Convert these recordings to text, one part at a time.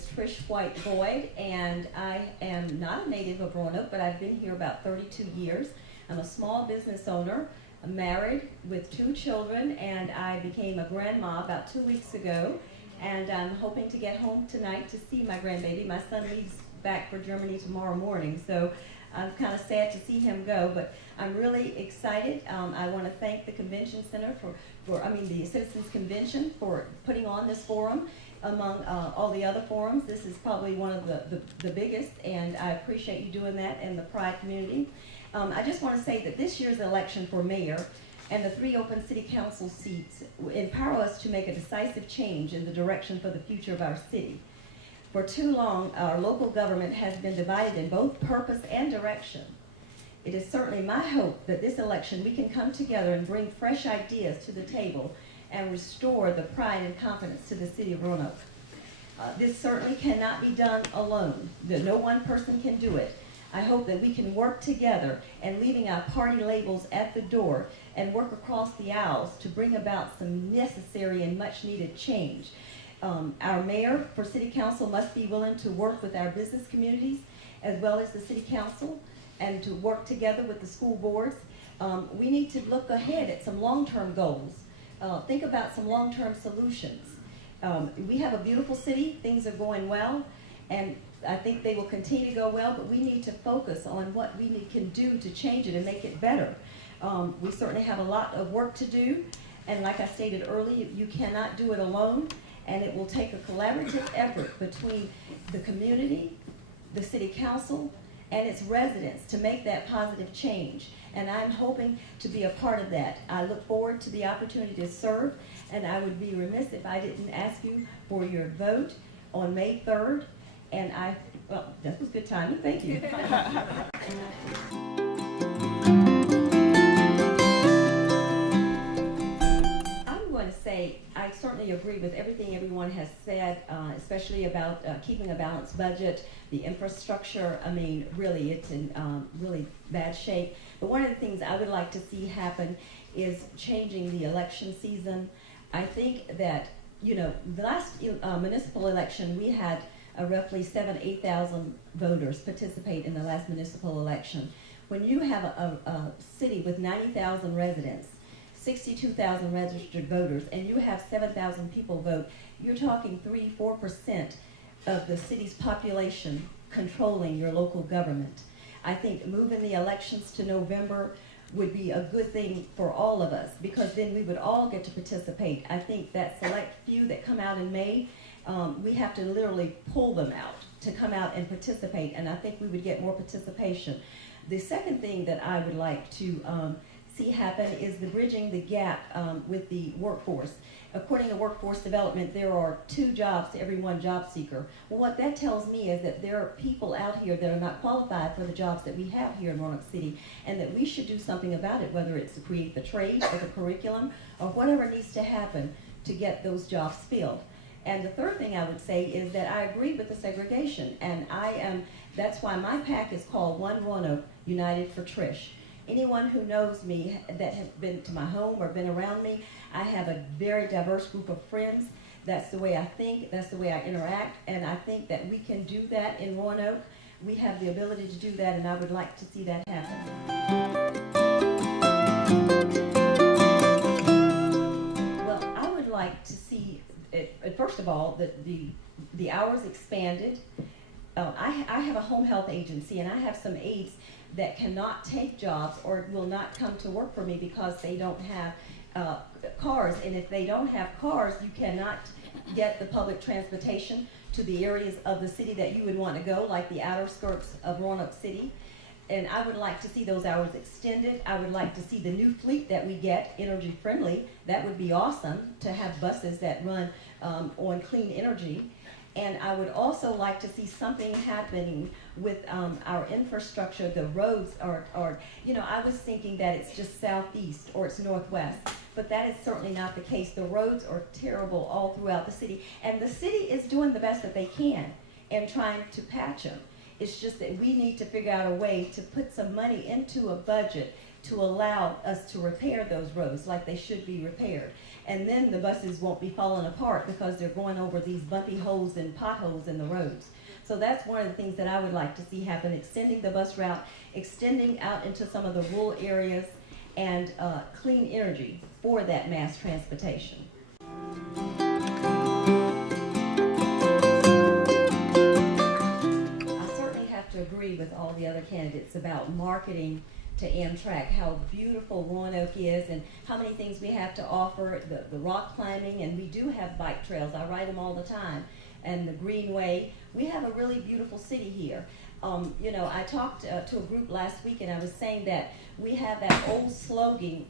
is Trish White-Boyd, and I am not a native of Roanoke, but I've been here about 32 years. I'm a small business owner. I'm married with 2 children, and I became a grandma about 2 weeks ago, and I'm hoping to get home tonight to see my grandbaby. My son leaves back for Germany tomorrow morning, so I'm kind of sad to see him go, but I'm really excited. I want to thank the Convention Center the Citizens Convention for putting on this forum among all the other forums. This is probably one of the biggest, and I appreciate you doing that and the Pride community. I just want to say that this year's election for mayor and the 3 open city council seats empower us to make a decisive change in the direction for the future of our city. For too long, our local government has been divided in both purpose and direction. It is certainly my hope that this election we can come together and bring fresh ideas to the table and restore the pride and confidence to the city of Roanoke. This certainly cannot be done alone. No one person can do it. I hope that we can work together and leaving our party labels at the door and work across the aisles to bring about some necessary and much needed change. Our mayor for city council must be willing to work with our business communities as well as the city council and to work together with the school boards. We need to look ahead at some long-term goals. Think about some long-term solutions. We have a beautiful city, things are going well, and I think they will continue to go well, but we need to focus on what we can do to change it and make it better. We certainly have a lot of work to do, and like I stated earlier, you cannot do it alone, and it will take a collaborative effort between the community, the city council, and its residents to make that positive change. And I'm hoping to be a part of that. I look forward to the opportunity to serve, and I would be remiss if I didn't ask you for your vote on May 3rd. And well, that was good timing, thank you. I certainly agree with everything everyone has said, especially about keeping a balanced budget, the infrastructure. I mean, really, it's in really bad shape. But one of the things I would like to see happen is changing the election season. I think that, the last municipal election, we had roughly 8,000 voters participate in the last municipal election. When you have a city with 90,000 residents, 62,000 registered voters, and you have 7,000 people vote, you're talking 3-4% of the city's population controlling your local government. I think moving the elections to November would be a good thing for all of us, because then we would all get to participate. I think that select few that come out in May, we have to literally pull them out to come out and participate, and I think we would get more participation. The second thing that I would like to see happen is the bridging the gap with the workforce. According to workforce development, there are 2 jobs to every 1 job seeker. Well, what that tells me is that there are people out here that are not qualified for the jobs that we have here in Roanoke City, and that we should do something about it, whether it's to create the trade or the curriculum or whatever needs to happen to get those jobs filled. And the third thing I would say is that I agree with the segregation, and that's why my PAC is called One Roanoke United for Trish. Anyone who knows me that has been to my home or been around me, I have a very diverse group of friends. That's the way I think, that's the way I interact, and I think that we can do that in Roanoke. We have the ability to do that, and I would like to see that happen. Well, I would like to see, first of all, the hours expanded. I have a home health agency, and I have some aides that cannot take jobs or will not come to work for me because they don't have cars. And if they don't have cars, you cannot get the public transportation to the areas of the city that you would want to go, like the outer skirts of Roanoke City. And I would like to see those hours extended. I would like to see the new fleet that we get energy friendly. That would be awesome to have buses that run on clean energy. And I would also like to see something happening with our infrastructure. The roads are, I was thinking that it's just southeast or it's northwest, but that is certainly not the case. The roads are terrible all throughout the city, and the city is doing the best that they can in trying to patch them. It's just that we need to figure out a way to put some money into a budget to allow us to repair those roads like they should be repaired. And then the buses won't be falling apart because they're going over these bumpy holes and potholes in the roads. So that's one of the things that I would like to see happen, extending the bus route, extending out into some of the rural areas, and clean energy for that mass transportation. I certainly have to agree with all the other candidates about marketing to Amtrak, how beautiful Roanoke is and how many things we have to offer, the rock climbing, and we do have bike trails. I ride them all the time, and the Greenway. We have a really beautiful city here. You know, I talked to a group last week, and I was saying that we have that old slogan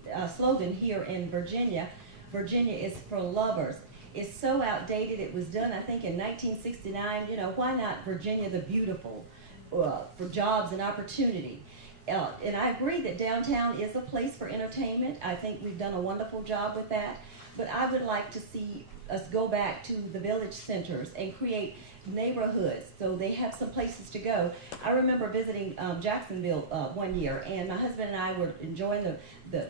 here in Virginia. Virginia is for lovers. It's so outdated. It was done, I think, in 1969. You know, why not Virginia the Beautiful for jobs and opportunity? And I agree that downtown is a place for entertainment. I think we've done a wonderful job with that. But I would like to see us go back to the village centers and create neighborhoods so they have some places to go. I remember visiting Jacksonville one year, and my husband and I were enjoying the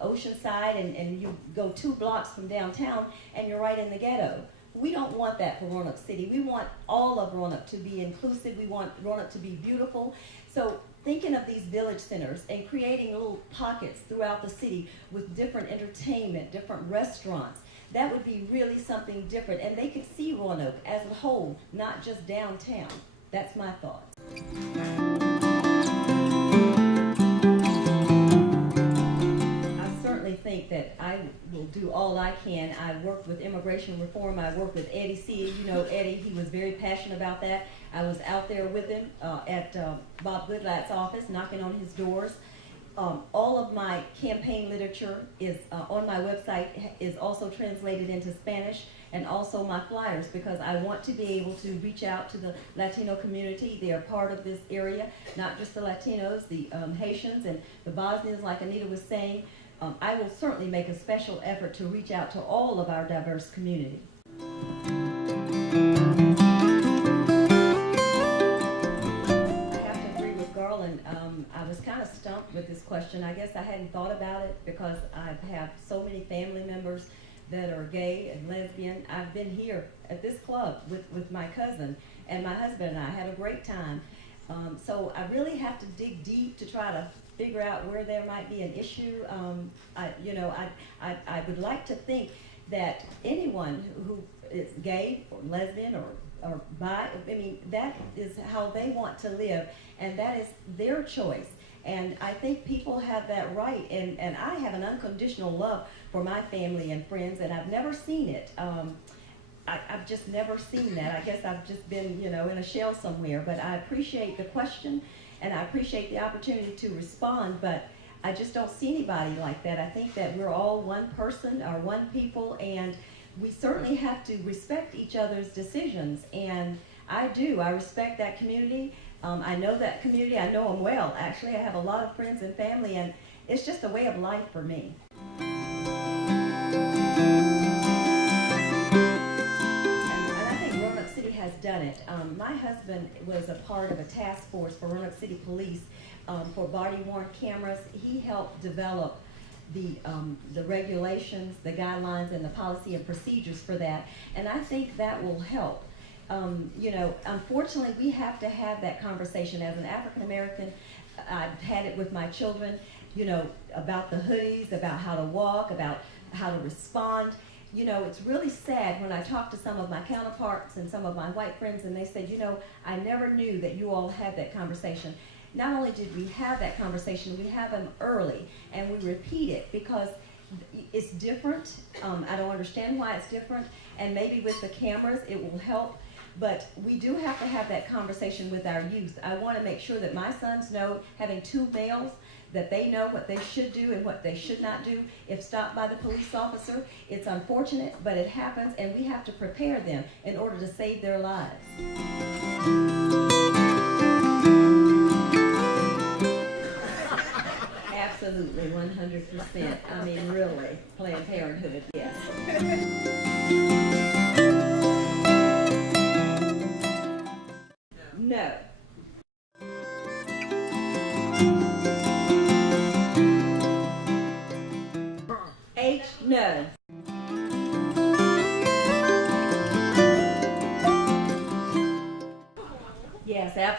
ocean side, and you go 2 blocks from downtown and you're right in the ghetto. We don't want that for Roanoke City. We want all of Roanoke to be inclusive. We want Roanoke to be beautiful. So thinking of these village centers and creating little pockets throughout the city with different entertainment, different restaurants, that would be really something different. And they could see Roanoke as a whole, not just downtown. That's my thought. I certainly think that I will do all I can. I worked with immigration reform. I worked with Eddie C. You know Eddie, he was very passionate about that. I was out there with him at Bob Goodlat's office, knocking on his doors. All of my campaign literature is on my website, is also translated into Spanish, and also my flyers, because I want to be able to reach out to the Latino community. They are part of this area, not just the Latinos, the Haitians and the Bosnians, like Anita was saying. I will certainly make a special effort to reach out to all of our diverse community. I was kind of stumped with this question. I guess I hadn't thought about it because I have so many family members that are gay and lesbian. I've been here at this club with my cousin, and my husband and I had a great time. So I really have to dig deep to try to figure out where there might be an issue. I would like to think that anyone who is gay or lesbian or bi, I mean, that is how they want to live, and that is their choice. And I think people have that right, and I have an unconditional love for my family and friends, and I've never seen it. I've just never seen that. I guess I've just been, you know, in a shell somewhere, but I appreciate the question, and I appreciate the opportunity to respond, but I just don't see anybody like that. I think that we're all one person or one people, and we certainly have to respect each other's decisions, and I do. I respect that community. I know that community. I know them well, actually. I have a lot of friends and family, and it's just a way of life for me. And I think Roanoke City has done it. My husband was a part of a task force for Roanoke City Police for body-worn cameras. He helped develop the regulations, the guidelines, and the policy and procedures for that, and I think that will help. You know, unfortunately, we have to have that conversation. As an African American, I've had it with my children, you know, about the hoodies, about how to walk, about how to respond. You know, it's really sad when I talk to some of my counterparts and some of my white friends, and they said, you know, I never knew that you all had that conversation. Not only did we have that conversation, we have them early, and we repeat it because it's different. I don't understand why it's different, and maybe with the cameras it will help, but we do have to have that conversation with our youth. I want to make sure that my sons know, having 2 males, that they know what they should do and what they should not do if stopped by the police officer. It's unfortunate, but it happens, and we have to prepare them in order to save their lives. Absolutely, 100%. I mean, really, Planned Parenthood, yes. No.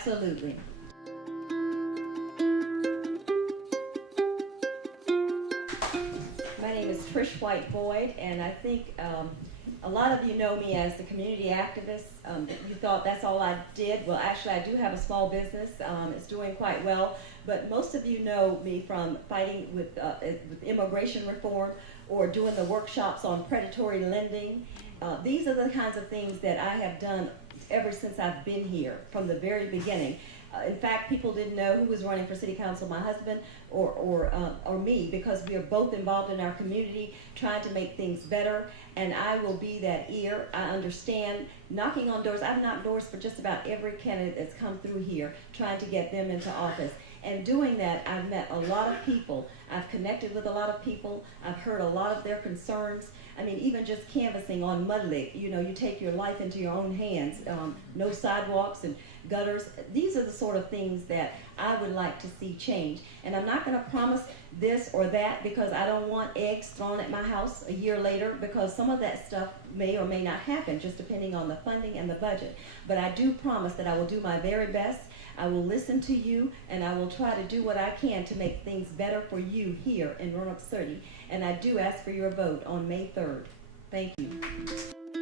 Absolutely. My name is Trish White-Boyd, and I think a lot of you know me as the community activist. You thought that's all I did. Well, actually, I do have a small business. It's doing quite well, but most of you know me from fighting with immigration reform or doing the workshops on predatory lending. These are the kinds of things that I have done ever since I've been here, from the very beginning. In fact, people didn't know who was running for city council, my husband or me, because we are both involved in our community, trying to make things better, and I will be that ear. I understand knocking on doors. I've knocked doors for just about every candidate that's come through here, trying to get them into office. And doing that, I've met a lot of people. I've connected with a lot of people. I've heard a lot of their concerns. I mean, even just canvassing on Mudlick, you know, you take your life into your own hands. No sidewalks and gutters. These are the sort of things that I would like to see change. And I'm not going to promise this or that, because I don't want eggs thrown at my house a year later, because some of that stuff may or may not happen, just depending on the funding and the budget. But I do promise that I will do my very best. I will listen to you, and I will try to do what I can to make things better for you here in Roanoke City. And I do ask for your vote on May 3rd. Thank you.